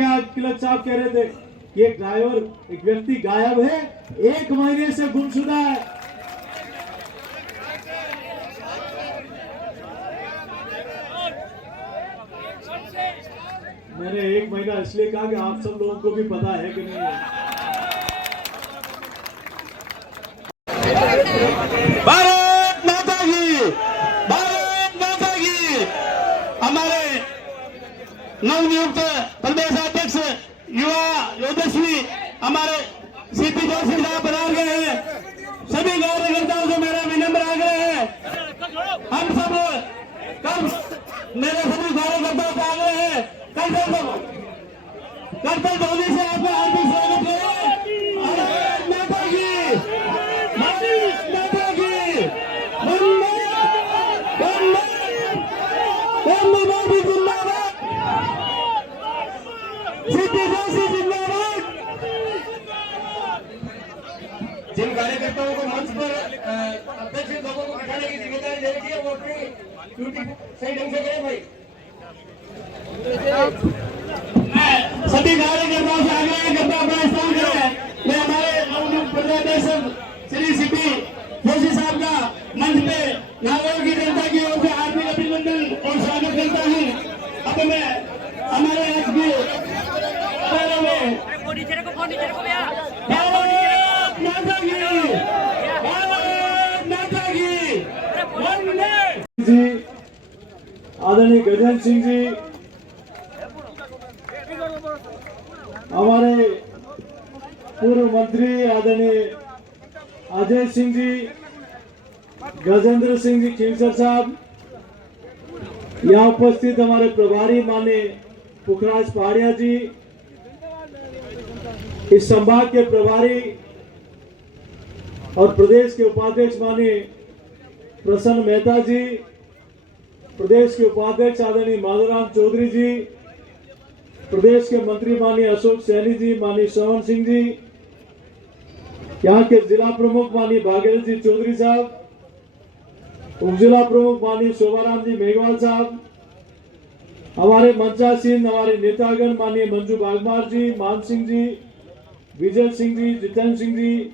क्या किलक साहब कह रहे थे कि एक ड्राइवर, एक व्यक्ति गायब है, 1 महीने से गुमशुदा है। मैंने 1 महीना इसलिए कहा कि आप सब लोगों को भी पता है कि नहीं है। भारत माता की, भारत माता की। हमारे नवनियुक्त प्रदेशाध्यक्ष युवा योगेश्वरी हमारे सीपी जोशी साहब पधार गए हैं। सभी कार्यकर्ताओं से मेरा विनम्र आग्रह है, हम सब कल मेरे सभी कार्यकर्ताओं का आग्रह है, कर्तव्य धोनी से आपका हार्दिक स्वागत है। भारत माता की, भारत माता की, वंदे वंदे मोदी जिंदाबाद, सीपी जोशी जिंदाबाद। जिन कार्यकर्ताओं को मंच पर अध्यक्ष लोगों को बिठाने की जिम्मेदारी दे रखी है वो अपनी ड्यूटी सही ढंग से करें भाई। सभी कार्यकर्ताओं से आग्रह करता हूं अपना स्थान करें। मैं हमारे नवनियुक्त प्रदेशाध्यक्ष श्री सीपी जोशी साहब का मंच पे नागौर की जनता की ओर से हार्दिक अभिनंदन और स्वागत करता हूं। अब मैं हमारे आज की जी, आदरणीय गजेंद्र सिंह जी, हमारे पूर्व मंत्री आदरणीय अजय सिंह जी, गजेंद्र सिंह जी खिंचर साहब, यहाँ उपस्थित हमारे प्रभारी माननीय पुखराज पहाड़िया जी, इस संभाग के प्रभारी और प्रदेश के उपाध्यक्ष माननीय प्रसन्न मेहता जी, प्रदेश के उपाध्यक्ष आदरणीय माधवराम चौधरी जी, प्रदेश के मंत्री माननीय अशोक सैनी जी, माननीय श्रवण सिंह जी, यहाँ के जिला प्रमुख माननीय भागीरथ जी चौधरी साहब, उप जिला प्रमुख माननीय शोभाराम जी मेघवाल साहब, हमारे मंचासीन हमारे नेतागण माननीय मंजू बागमार जी, मान सिंह जी, विजय सिंह जी, जितेंद्र सिंह जी,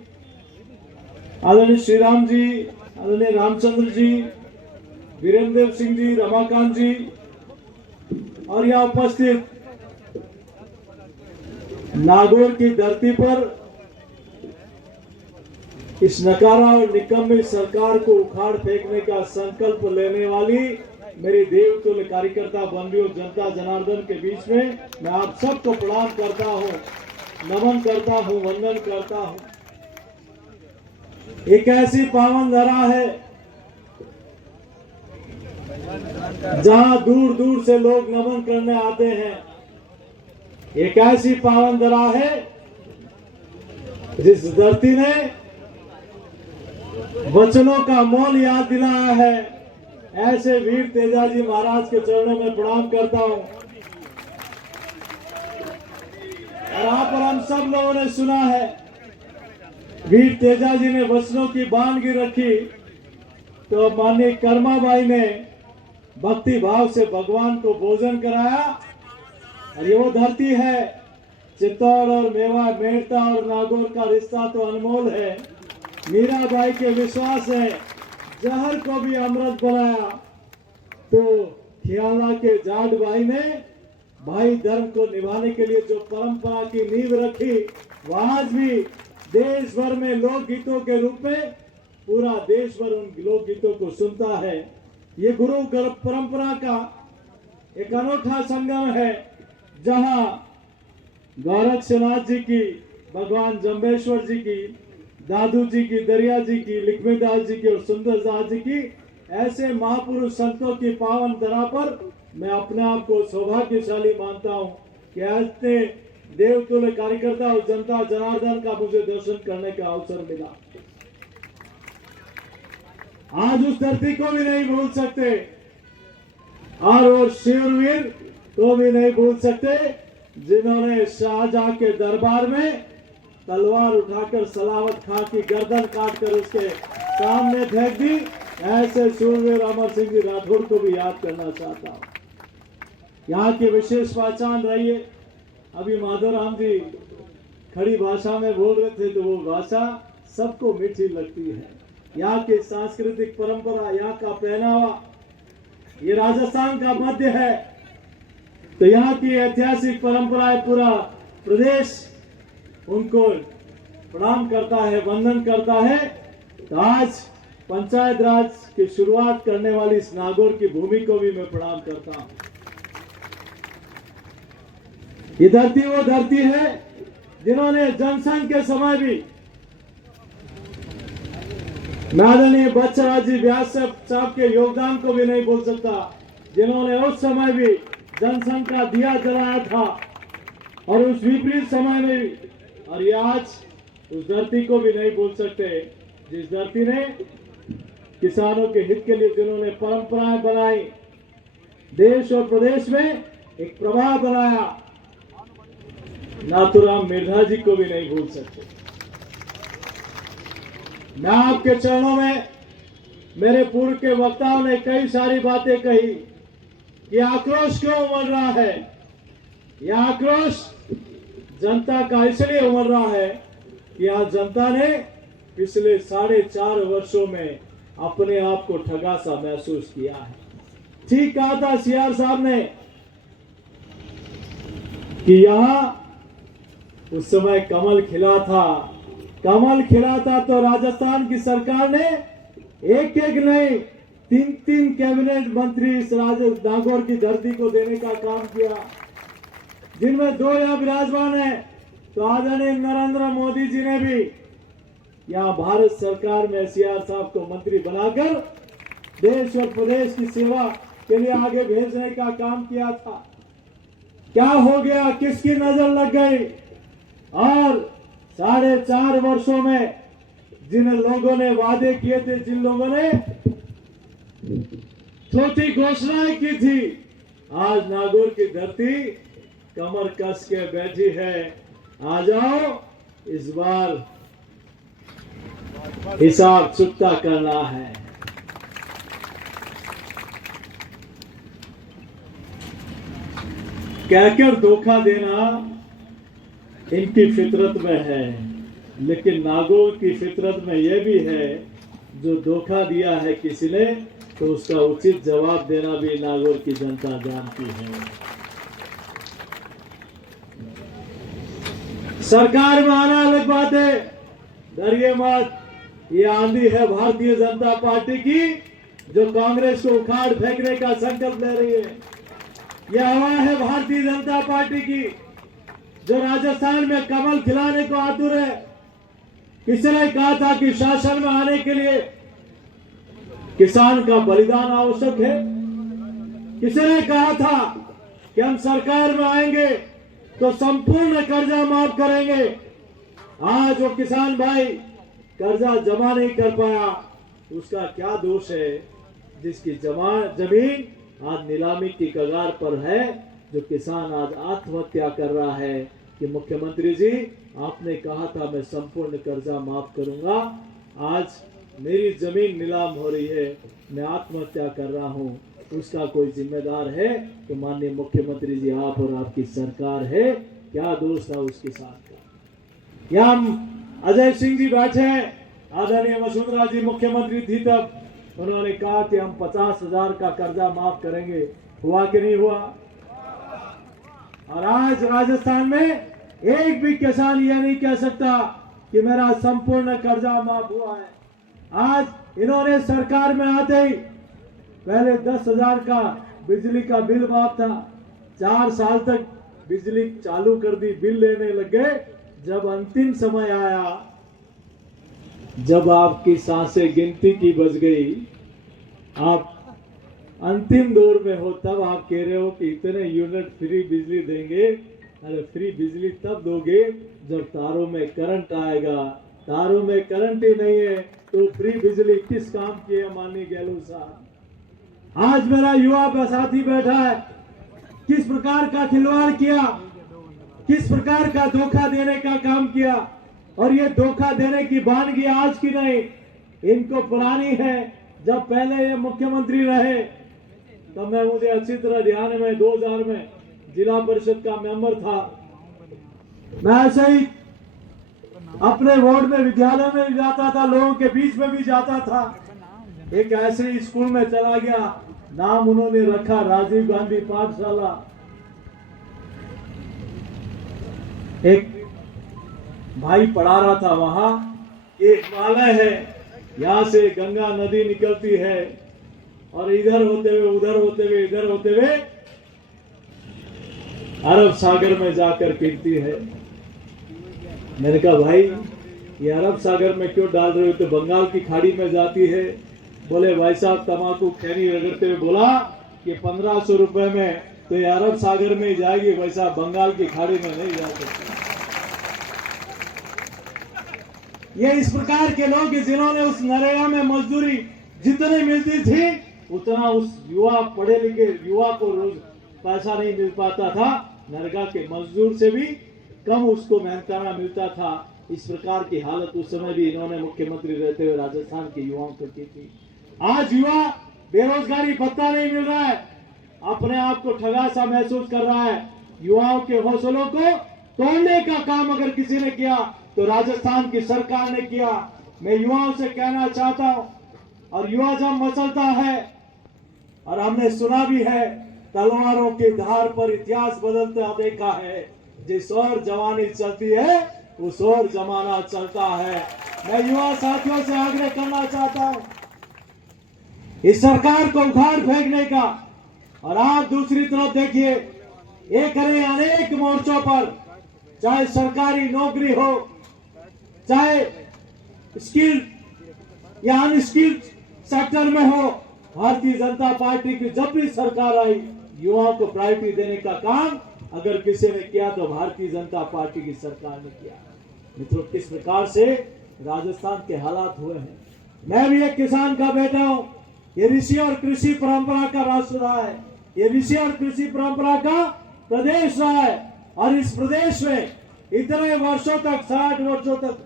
आदरणीय श्रीराम जी, आदरणीय रामचंद्र जी, वीरेंद्र सिंह जी, रमाकांत जी, और यहाँ उपस्थित नागौर की धरती पर इस नकारा और निकम्मी सरकार को उखाड़ फेंकने का संकल्प लेने वाली मेरी देवतुल्य कार्यकर्ता बंधुओं जनता जनार्दन के बीच में मैं आप सबको प्रणाम करता हूं, नमन करता हूं, वंदन करता हूं। एक ऐसी पावन धरा है जहां दूर दूर से लोग नमन करने आते हैं। एक ऐसी पावन धरा है जिस धरती ने वचनों का मोल याद दिलाया है। ऐसे वीर तेजाजी महाराज के चरणों में प्रणाम करता हूं। और यहाँ पर हम सब लोगों ने सुना है वीर तेजाजी ने वचनों की बानगी रखी तो माननीय कर्माबाई ने भक्ति भाव से भगवान को भोजन कराया। और ये वो धरती है, चित्तौड़ और मेवा मेड़ता और नागौर का रिश्ता तो अनमोल है। मीराबाई के विश्वास है जहर को भी अमृत बनाया। तो खियाला के जाट भाई ने भाई धर्म को निभाने के लिए जो परंपरा की नींव रखी, वो आज भी देश भर में लोकगीतों के रूप में पूरा देश भर उन लोकगीतों को सुनता है। ये गुरु परंपरा का एक अनोखा संगम है जहां गोरक्षनाथ जी की, भगवान जम्बेश्वर जी की, दादू जी की, दरिया जी की, लक्ष्मीदास जी की और सुंदरदास जी की, ऐसे महापुरुष संतों की पावन धरा पर मैं अपने आप को सौभाग्यशाली मानता हूं कि ऐसे देवतुल्य कार्यकर्ता और जनता जनार्दन का मुझे दर्शन करने का अवसर मिला। आज उस धरती को भी नहीं भूल सकते और वो शिववीर को भी नहीं भूल सकते जिन्होंने शाहजहां के दरबार में तलवार उठाकर सलावत खां की गर्दन काटकर उसके सामने फेंक दी। ऐसे शूरवीर अमर सिंह जी राठौड़ को भी याद करना चाहता हूं। यहाँ की विशेष पहचान रही है अभी माधवराम जी खड़ी भाषा में बोल रहे थे, तो वो भाषा सबको मीठी लगती है। यहाँ की सांस्कृतिक परंपरा, यहाँ का पहनावा, ये राजस्थान का मध्य है, तो यहाँ की ऐतिहासिक परंपराएं पूरा प्रदेश उनको प्रणाम करता है, वंदन करता है। तो आज पंचायत राज की शुरुआत करने वाली इस नागौर की भूमि को भी मैं प्रणाम करता हूं। ये धरती वो धरती है जिन्होंने जनसंघ के समय भी, आदरणीय बच्चराज जी व्यास साहब के योगदान को भी नहीं भूल सकता, जिन्होंने उस समय भी जनसंघ का दिया जलाया था और उस विपरीत समय में भी, और ये आज उस धरती को भी नहीं भूल सकते जिस धरती ने किसानों के हित के लिए जिन्होंने परंपराएं बनाई, देश और प्रदेश में एक प्रभाव बनाया, नाथूराम मिर्धा जी को भी नहीं भूल सकते। मैं आपके चरणों में, मेरे पूर्व के वक्ताओं ने कई सारी बातें कही कि आक्रोश क्यों उमड़ रहा है। यह आक्रोश जनता का इसलिए उमड़ रहा है कि आज जनता ने पिछले 4.5 वर्षों में अपने आप को ठगा सा महसूस किया है। ठीक कहा था सीआर साहब ने कि यहां उस समय कमल खिला था तो राजस्थान की सरकार ने एक नहीं 3 कैबिनेट मंत्री इस नागौर की धरती को देने का काम किया, जिनमें 2 यहाँ विराजमान है। तो आदरणीय नरेंद्र मोदी जी ने भी यहाँ भारत सरकार में सीआर साहब को मंत्री बनाकर देश और प्रदेश की सेवा के लिए आगे भेजने का काम किया था। क्या हो गया, किसकी नजर लग गई? और 4.5 वर्षों में जिन लोगों ने वादे किए थे, जिन लोगों ने छोटी घोषणाएं की थी, आज नागौर की धरती कमर कस के बैठी है। आ जाओ, इस बार हिसाब चुकता करना है। कहकर धोखा देना इनकी फितरत में है, लेकिन नागौर की फितरत में यह भी है, जो धोखा दिया है किसी ने तो उसका उचित जवाब देना भी नागौर की जनता जानती है। सरकार में आना अलग बात है, डरिए मत। ये आंधी है भारतीय जनता पार्टी की, जो कांग्रेस को उखाड़ फेंकने का संकल्प ले रही है। यह हवा है भारतीय जनता पार्टी की, जो राजस्थान में कमल खिलाने को आतुर है। किसी ने कहा था कि शासन में आने के लिए किसान का बलिदान आवश्यक है। किसी ने कहा था कि हम सरकार में आएंगे तो संपूर्ण कर्जा माफ करेंगे। आज वो किसान भाई कर्जा जमा नहीं कर पाया, उसका क्या दोष है? जिसकी जमीन आज नीलामी की कगार पर है, जो किसान आज आत्महत्या कर रहा है कि मुख्यमंत्री जी आपने कहा था मैं संपूर्ण कर्जा माफ करूंगा, आज मेरी जमीन नीलाम हो रही है, मैं आत्महत्या कर रहा हूं, उसका कोई जिम्मेदार है तो माननीय मुख्यमंत्री जी आप और आपकी सरकार है। क्या दोष था उस किसान का? यहाँ अजय सिंह जी बैठे हैं, आदरणीय वसुंधरा जी मुख्यमंत्री थी तब, उन्होंने कहा कि हम 50,000 का कर्जा माफ करेंगे। हुआ कि नहीं हुआ? और आज राजस्थान में एक भी किसान यह नहीं कह सकता कि मेरा संपूर्ण कर्जा माफ हुआ है। आज इन्होंने सरकार में आते ही पहले 10,000 का बिजली का बिल माफ था, 4 साल तक बिजली चालू कर दी, बिल लेने लग गए। जब अंतिम समय आया, जब आपकी सांसें गिनती की बज गई, आप अंतिम दौर में हो, तब आप कह रहे हो कि इतने यूनिट फ्री बिजली देंगे। अरे फ्री बिजली तब दोगे जब तारों में करंट आएगा, तारों में करंट ही नहीं है तो फ्री बिजली किस काम की है? माननीय गहलोत साहब, आज मेरा युवा साथी बैठा है, किस प्रकार का खिलवाड़ किया, किस प्रकार का धोखा देने का काम किया। और ये धोखा देने की वानगी आज की नहीं, इनको पुरानी है। जब पहले ये मुख्यमंत्री रहे तब मुझे अच्छी तरह ध्यान में 2000 में जिला परिषद का मेंबर था। मैं ऐसे ही अपने वार्ड में, विद्यालय में भी जाता था, लोगों के बीच में भी जाता था। एक ऐसे ही स्कूल में चला गया, नाम उन्होंने रखा राजीव गांधी पाठशाला। एक भाई पढ़ा रहा था, वहां एक हिमालय है, यहां से गंगा नदी निकलती है और इधर होते हुए, उधर होते हुए, इधर होते हुए अरब सागर में जाकर गिरती है। मैंने कहा भाई ये अरब सागर में क्यों डाल रहे हो, तो बंगाल की खाड़ी में जाती है। बोले भाई साहब तंबाकू खैनी रगड़ते हुए बोला कि 1500 रुपए में तो ये अरब सागर में ही जाएगी, वैसा बंगाल की खाड़ी में नहीं जा सकती। ये इस प्रकार के लोग जिन्होंने उस नरेगा में मजदूरी जितनी मिलती थी उतना उस युवा, पढ़े लिखे युवा को रोज पैसा नहीं मिल पाता था, नरेगा के मजदूर से भी कम उसको मेहनताना मिलता था। इस प्रकार की हालत उस समय भी इन्होंने मुख्यमंत्री रहते हुए राजस्थान के युवाओं को की थी। आज युवा बेरोजगारी भत्ता नहीं मिल रहा है, अपने आप को ठगा सा महसूस कर रहा है। युवाओं के हौसलों को तोड़ने का काम अगर किसी ने किया तो राजस्थान की सरकार ने किया। मैं युवाओं से कहना चाहता हूं, और युवा जब मचलता है, और हमने सुना भी है, तलवारों की धार पर इतिहास बदलता देखा है, जिस ओर जवानी चलती है उस ओर जमाना चलता है। मैं युवा साथियों से आग्रह करना चाहता हूं इस सरकार को उखाड़ फेंकने का। और आप दूसरी तरफ देखिए, ये करें अनेक मोर्चों पर, चाहे सरकारी नौकरी हो, चाहे स्किल्ड या अनस्किल्ड सेक्टर में हो, भारतीय जनता पार्टी की जब भी सरकार आई युवाओं को प्रायोरिटी देने का काम अगर किसी ने किया तो भारतीय जनता पार्टी की सरकार ने किया। मित्रों, किस प्रकार से राजस्थान के हालात हुए हैं। मैं भी एक किसान का बेटा हूं। ये ऋषि और कृषि परंपरा का राष्ट्र रहा है, ये ऋषि और कृषि परंपरा का प्रदेश रहा है। और इस प्रदेश में इतने वर्षों तक, 60 वर्षों तक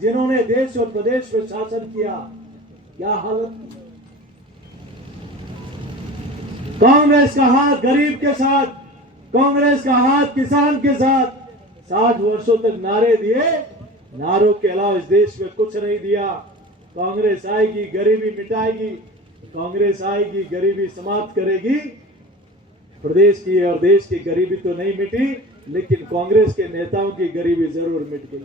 जिन्होंने देश और प्रदेश में शासन किया, क्या हालत। कांग्रेस का हाथ गरीब के साथ, कांग्रेस का हाथ किसान के साथ। 60 वर्षों तक नारे दिए, नारों के अलावा इस देश में कुछ नहीं दिया। कांग्रेस आएगी गरीबी मिटाएगी, कांग्रेस आएगी गरीबी समाप्त करेगी। प्रदेश की और देश की गरीबी तो नहीं मिटी, लेकिन कांग्रेस के नेताओं की गरीबी जरूर मिट गई।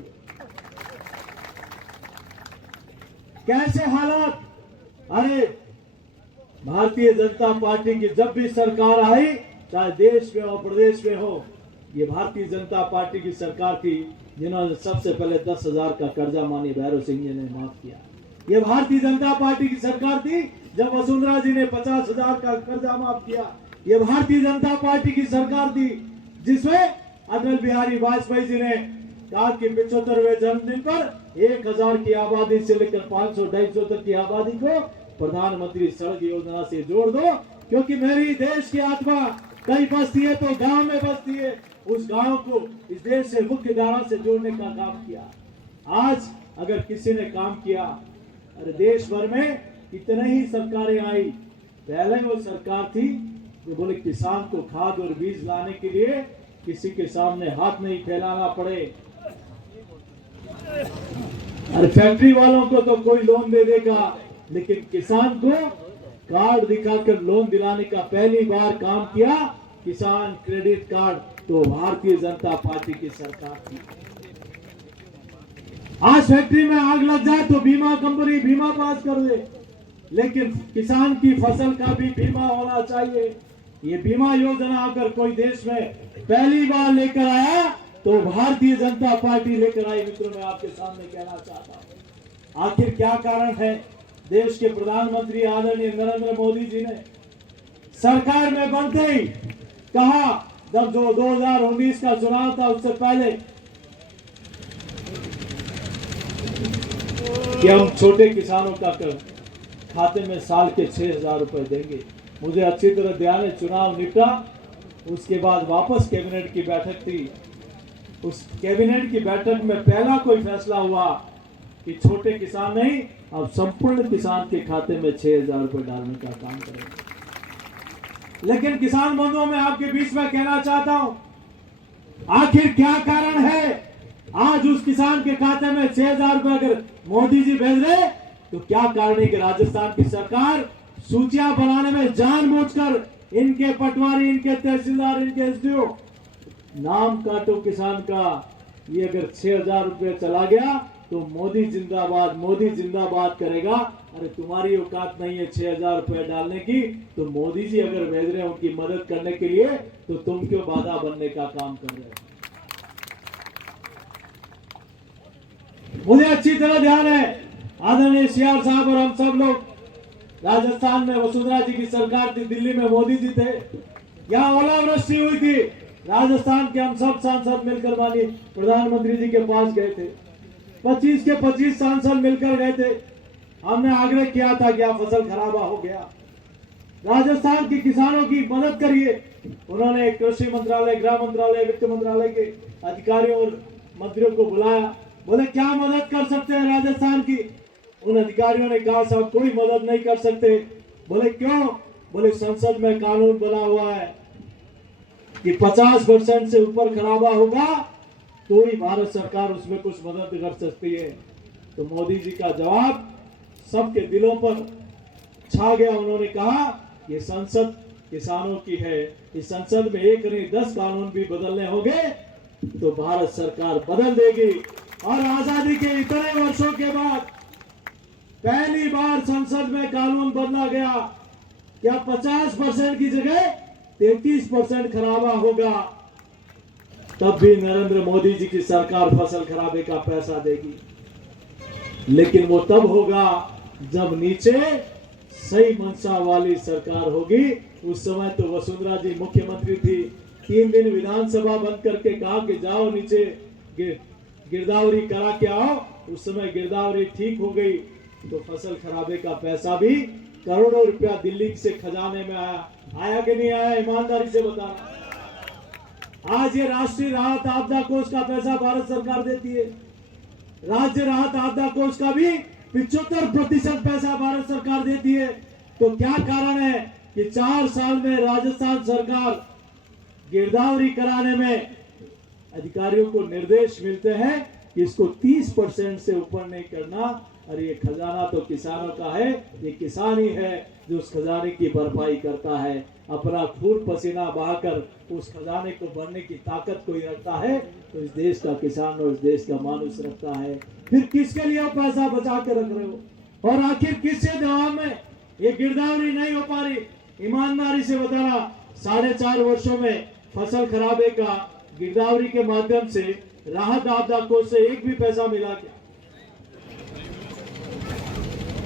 कैसे हालात। अरे भारतीय जनता पार्टी की जब भी सरकार आई, चाहे देश में हो प्रदेश में हो, ये भारतीय जनता पार्टी की सरकार थी जिन्होंने सबसे पहले 10,000 का कर्जा माननीय भैरव सिंह जी ने माफ किया। ये भारतीय जनता पार्टी की सरकार थी जब वसुंधरा जी ने 50,000 का कर्जा माफ किया। ये भारतीय जनता पार्टी की सरकार थी जिसमें अटल बिहारी वाजपेयी जी ने कहा कि 75वें जन्मदिन पर 1,000 की आबादी से लेकर 500-250 तक की आबादी को प्रधानमंत्री सड़क योजना से जोड़ दो, क्योंकि मेरी देश की आत्मा कहीं बसती है तो गांव में बसती है। उस गांव को इस देश से मुख्य धारा से जोड़ने का काम किया। आज अगर किसी ने काम किया, अरे देश भर में इतने ही सरकारें आई, पहले वो सरकार थी जो बोले किसान को खाद और बीज लाने के लिए किसी के सामने हाथ नहीं फैलाना पड़े। अरे फैक्ट्री वालों को तो कोई लोन दे देगा, लेकिन किसान को कार्ड दिखाकर लोन दिलाने का पहली बार काम किया किसान क्रेडिट कार्ड, तो भारतीय जनता पार्टी की सरकार थी। आज फैक्ट्री में आग लग जाए तो बीमा कंपनी बीमा पास कर दे, लेकिन किसान की फसल का भी बीमा होना चाहिए। ये बीमा योजना अगर कोई देश में पहली बार लेकर आया तो भारतीय जनता पार्टी लेकर आई। मित्रों, मैं आपके सामने कहना चाहता हूं, आखिर क्या कारण है। देश के प्रधानमंत्री आदरणीय नरेंद्र मोदी जी ने सरकार में बनते ही कहा, जब जो 2019 का चुनाव था उससे पहले, कि हम छोटे किसानों का खाते में साल के 6,000 रुपए देंगे। मुझे अच्छी तरह ध्यान है, चुनाव निपटा, उसके बाद वापस कैबिनेट की बैठक थी। उस कैबिनेट की बैठक में पहला कोई फैसला हुआ कि छोटे किसान नहीं, अब संपूर्ण किसान के खाते में 6,000 रुपए डालने का काम करेंगे। लेकिन किसान बंधुओं, में आपके बीच में कहना चाहता हूं, आखिर क्या कारण है आज उस किसान के खाते में 6,000 रुपए अगर मोदी जी भेज रहे तो क्या कारण है कि राजस्थान की सरकार सूचियां बनाने में जानबूझकर इनके पटवारी, इनके तहसीलदार, इनके एसडीओ नाम काटो किसान का। ये अगर 6,000 रुपये चला गया तो मोदी जिंदाबाद करेगा। अरे तुम्हारी औकात नहीं है 6,000 रुपये डालने की, तो मोदी जी अगर भेज रहे हैं उनकी मदद करने के लिए तो तुम क्यों बाधा बनने का काम कर रहे हो? मुझे अच्छी तरह ध्यान है, आदरणीय सीआर साहब और हम सब लोग राजस्थान में वसुंधरा जी की सरकार थी, दिल्ली में मोदी जी थे, यहाँ ओलावृष्टि हुई थी, राजस्थान के हम सब सांसद मिलकर माननीय प्रधानमंत्री जी के पास गए थे, 25 के 25 सांसद मिलकर गए थे। हमने आग्रह किया था कि आप फसल खराबा हो गया, राजस्थान के किसानों की मदद करिए। उन्होंने कृषि मंत्रालय, गृह मंत्रालय, वित्त मंत्रालय के अधिकारियों और मंत्रियों को बुलाया, बोले क्या मदद कर सकते हैं राजस्थान की? उन अधिकारियों ने कहा साहब कोई मदद नहीं कर सकते। बोले क्यों? बोले संसद में कानून बना हुआ है कि 50% से ऊपर खराबा होगा तो ही भारत सरकार उसमें कुछ मदद कर सकती है। तो मोदी जी का जवाब सबके दिलों पर छा गया। उन्होंने कहा ये संसद किसानों की है, इस संसद में एक नहीं 10 कानून भी बदलने होंगे तो भारत सरकार बदल देगी। और आजादी के इतने वर्षों के बाद पहली बार संसद में कानून बदला गया। क्या 50% की जगह 33% खराबा होगा, तब भी नरेंद्र मोदी जी की सरकार फसल खराबे का पैसा देगी। लेकिन वो तब होगा जब नीचे सही मंशा वाली सरकार होगी। उस समय तो वसुंधरा जी मुख्यमंत्री थी, 3 दिन विधानसभा बंद करके कहा कि जाओ नीचे गिरदावरी करा के आओ। उस समय गिरदावरी ठीक हो गई तो फसल खराबे का पैसा भी करोड़ों रुपया दिल्ली से खजाने में आया कि नहीं आया? ईमानदारी से बताना। आज ये राष्ट्रीय राहत आपदा कोष का पैसा भारत सरकार देती है, राज्य राहत आपदा कोष का भी 75% पैसा भारत सरकार देती है। तो क्या कारण है कि 4 साल में राजस्थान सरकार गिरदावरी कराने में अधिकारियों को निर्देश मिलते हैं कि इसको 30% से ऊपर नहीं करना। अरे ये खजाना तो किसानों का है, ये किसान ही है जो उस खजाने की भरपाई करता है, अपना खून पसीना बहाकर उस खजाने को भरने की ताकत कोई रखता है तो इस देश का किसान और इस देश का मानुष रखता है। फिर किसके लिए पैसा बचा के रख रहे हो? और आखिर किससे दबाव में ये गिरदावरी नहीं हो पा रही? ईमानदारी से बताना, 4.5 वर्षों में फसल खराबे का गिरदावरी के माध्यम से राहत आपदा कोष से एक भी पैसा मिला क्या?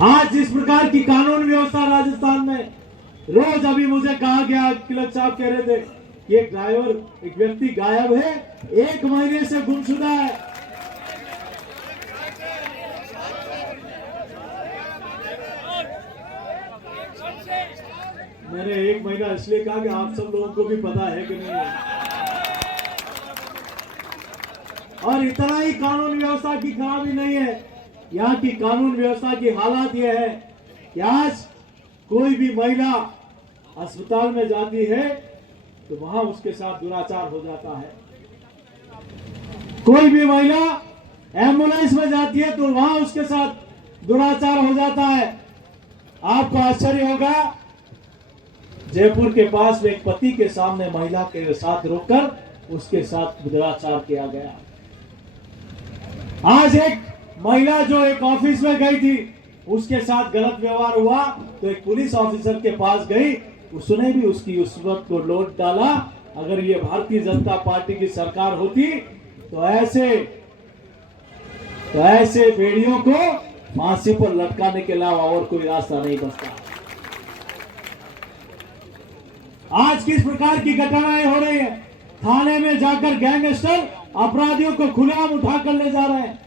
आज जिस प्रकार की कानून व्यवस्था राजस्थान में, रोज अभी मुझे कहा गया, क्लर्क साहब कह रहे थे कि एक ड्राइवर, एक व्यक्ति गायब है, 1 महीने से गुमशुदा है। मैंने 1 महीना इसलिए कहा कि आप सब लोगों को भी पता है कि नहीं है। और इतना ही कानून व्यवस्था की खराबी नहीं है, यहाँ की कानून व्यवस्था की हालात यह है कि आज कोई भी महिला अस्पताल में जाती है तो वहां उसके साथ दुराचार हो जाता है। कोई भी महिला एम्बुलेंस में जाती है तो वहां उसके साथ दुराचार हो जाता है। आपको आश्चर्य होगा, जयपुर के पास में एक पति के सामने महिला के साथ रोककर उसके साथ दुराचार किया गया। आज एक महिला जो एक ऑफिस में गई थी उसके साथ गलत व्यवहार हुआ तो एक पुलिस ऑफिसर के पास गई, उसने भी उसकी उस वक्त को लौट डाला। अगर ये भारतीय जनता पार्टी की सरकार होती तो ऐसे भेड़ियों को फांसी पर लटकाने के अलावा और कोई रास्ता नहीं बचता। आज किस प्रकार की घटनाएं हो रही है? थाने में जाकर गैंगस्टर अपराधियों को खुलेआम उठा कर ले जा रहे हैं।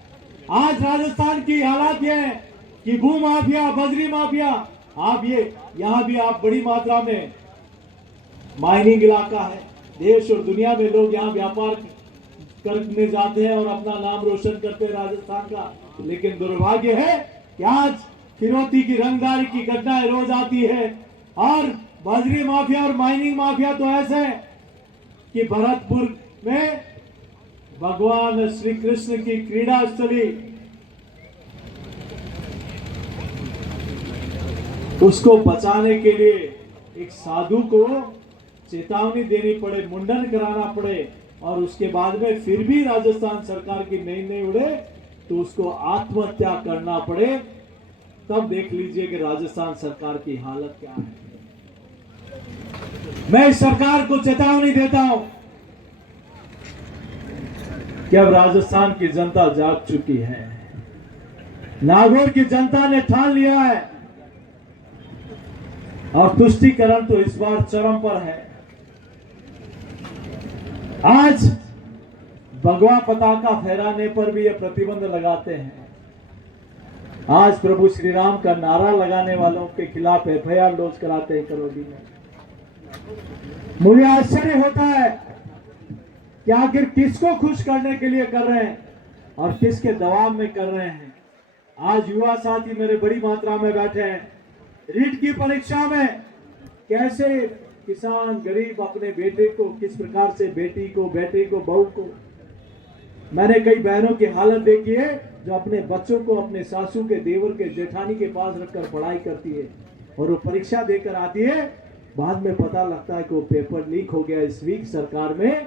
आज राजस्थान की हालात यह है कि भू माफिया, बजरी माफिया, आप ये यहाँ भी आप बड़ी मात्रा में माइनिंग इलाका है, देश और दुनिया में लोग यहाँ व्यापार करने जाते हैं और अपना नाम रोशन करते हैं राजस्थान का। लेकिन दुर्भाग्य है कि आज फिरौती की रंगदारी की घटनाएं रोज आती है और बजरी माफिया और माइनिंग माफिया तो ऐसे है कि भरतपुर में भगवान श्री कृष्ण की क्रीड़ा स्थली, उसको बचाने के लिए एक साधु को चेतावनी देनी पड़े, मुंडन कराना पड़े, और उसके बाद में फिर भी राजस्थान सरकार की नहीं उड़े तो उसको आत्महत्या करना पड़े, तब देख लीजिए कि राजस्थान सरकार की हालत क्या है। मैं इस सरकार को चेतावनी देता हूं कि अब राजस्थान की जनता जाग चुकी है, नागौर की जनता ने ठान लिया है और तुष्टीकरण तो इस बार चरम पर है। आज भगवा पताका फहराने पर भी ये प्रतिबंध लगाते हैं। आज प्रभु श्री राम का नारा लगाने वालों के खिलाफ एफआईआर लॉन्च कराते हैं करौली में। मुझे आश्चर्य होता है कि आखिर किसको खुश करने के लिए कर रहे हैं और किसके दबाव में कर रहे हैं। आज युवा साथी मेरे बड़ी मात्रा में बैठे हैं। रीट की परीक्षा में कैसे किसान गरीब अपने बेटे को, किस प्रकार से बेटी को, बेटे को, बहू को, मैंने कई बहनों की हालत देखी है जो अपने बच्चों को अपने सासू के, देवर के, जेठानी के पास रखकर पढ़ाई करती है और वो परीक्षा देकर आती है, बाद में पता लगता है कि वो पेपर लीक हो गया इस वीक सरकार में।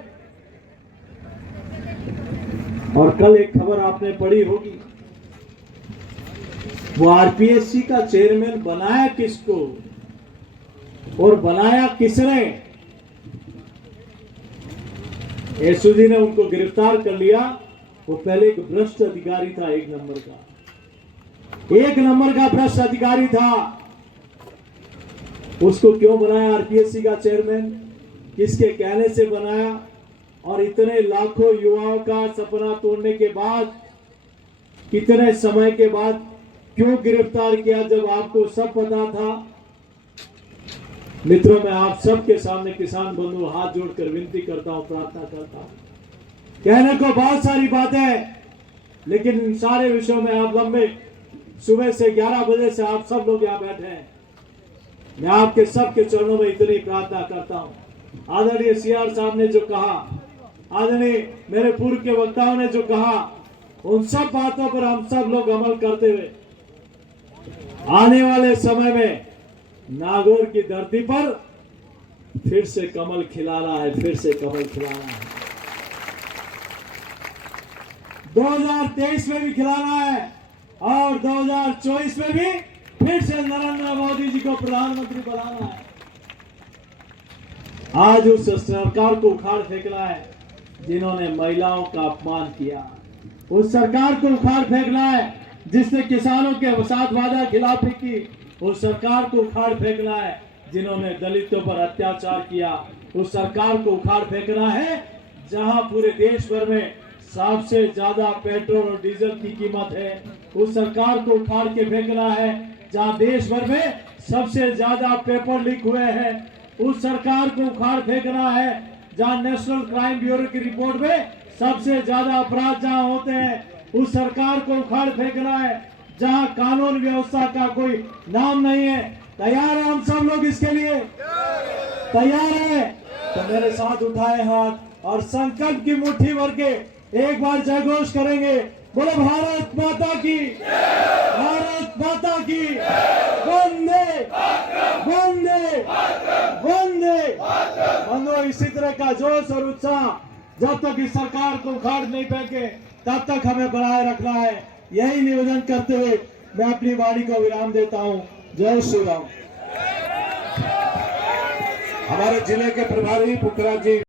और कल एक खबर आपने पढ़ी होगी, वो आरपीएससी का चेयरमैन बनाया किसको और बनाया किसने। एसओजी ने उनको गिरफ्तार कर लिया। वो पहले एक भ्रष्ट अधिकारी था, एक नंबर का भ्रष्ट अधिकारी था। उसको क्यों बनाया आरपीएससी का चेयरमैन, किसके कहने से बनाया, और इतने लाखों युवाओं का सपना तोड़ने के बाद, कितने समय के बाद क्यों गिरफ्तार किया जब आपको सब पता था। मित्रों, मैं आप सबके सामने किसान बंधु हाथ जोड़कर विनती करता हूं, प्रार्थना करता हूं। कहने को बहुत सारी बातें हैं, लेकिन इन सारे विषयों में आप लंबे सुबह से 11 बजे से आप सब लोग यहाँ बैठे हैं। मैं आपके सबके चरणों में इतनी प्रार्थना करता हूं। आदरणीय सीआर साहब ने जो कहा, आदरणीय मेरे पूर्व के वक्ताओं ने जो कहा, उन सब बातों पर हम सब लोग अमल करते हुए आने वाले समय में नागौर की धरती पर फिर से कमल खिलाना है, फिर से कमल खिलाना है। 2023 में भी खिलाना है और 2024 में भी फिर से नरेंद्र मोदी जी को प्रधानमंत्री बनाना है। आज उस सरकार को उखाड़ फेंकना है जिन्होंने महिलाओं का अपमान किया। उस सरकार को उखाड़ फेंकना है जिसने किसानों के साथ वादा खिलाफी की। उस सरकार को उखाड़ फेंकना है जिन्होंने दलितों पर अत्याचार किया। उस सरकार को उखाड़ फेंकना है जहां पूरे देश भर में सबसे ज्यादा पेट्रोल और डीजल की कीमत है। उस सरकार को उखाड़ के फेंकना है जहां देश भर में सबसे ज्यादा पेपर लीक हुए हैं। उस सरकार को उखाड़ फेंकना है जहां नेशनल क्राइम ब्यूरो की रिपोर्ट में सबसे ज्यादा अपराध जहां होते हैं। उस सरकार को उखाड़ फेंकना है जहां कानून व्यवस्था का कोई नाम नहीं है। तैयार है हम सब लोग इसके लिए? तैयार है तो मेरे साथ उठाए हाथ और संकल्प की मुट्ठी भर के एक बार जयघोष करेंगे। बोलो भारत माता की, भारत माता की, वंदे वंदे वंदे। बंधुओं, इसी तरह का जोश और उत्साह जब तक इस सरकार को उखाड़ नहीं फेंके तब तक हमें बनाए रखना है। यही निवेदन करते हुए मैं अपनी वाणी को विराम देता हूं। जय श्री राम। हमारे जिले के प्रभारी पुखराज जी।